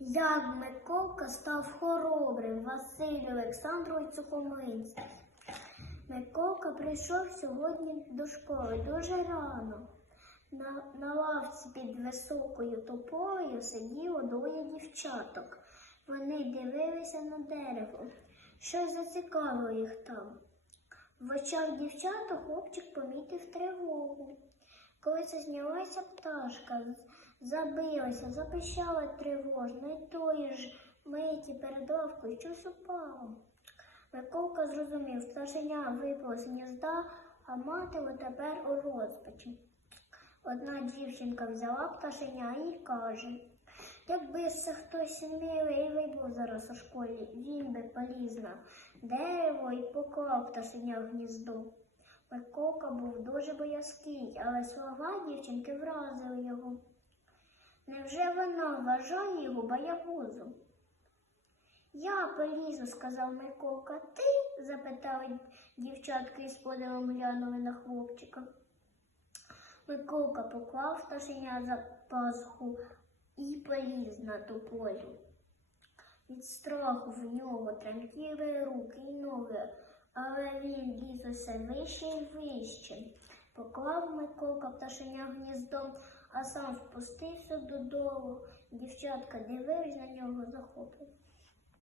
Як Миколка став хоробрим Василь Олександрович Сухомлинський. Миколка прийшов сьогодні до школи дуже рано. На, на лавці під високою тополею сиділо двоє дівчаток. Вони дивилися на дерево. Щось зацікавило їх там. В очах дівчаток хлопчик помітив тривогу. Коли це знялася пташка, забилася, запищала тривожно, і тої ж миті перед лавкою щось упало. Миколка зрозумів, пташеня випало з гнізда, а мати тепер у розпачі. Одна дівчинка взяла пташеня і каже, якби це хтось милий був зараз у школі, він би поліз на дерево і поклав пташеня в гніздо. Миколка був дуже боязкий, але слова дівчинки вразили його. Невже вона вважає його боягузом? Я полізу, сказав Миколка. Ти? запитали дівчатки і з подивом глянули на хлопчика. Миколка поклав пташеня за пазуху і поліз на тополю. Від страху в нього тремтіли руки й ноги, але він ліз усе вище і вище. Поклав Миколка пташеня гніздом, а сам спустився додолу. Дівчатка дивились на нього захоплено.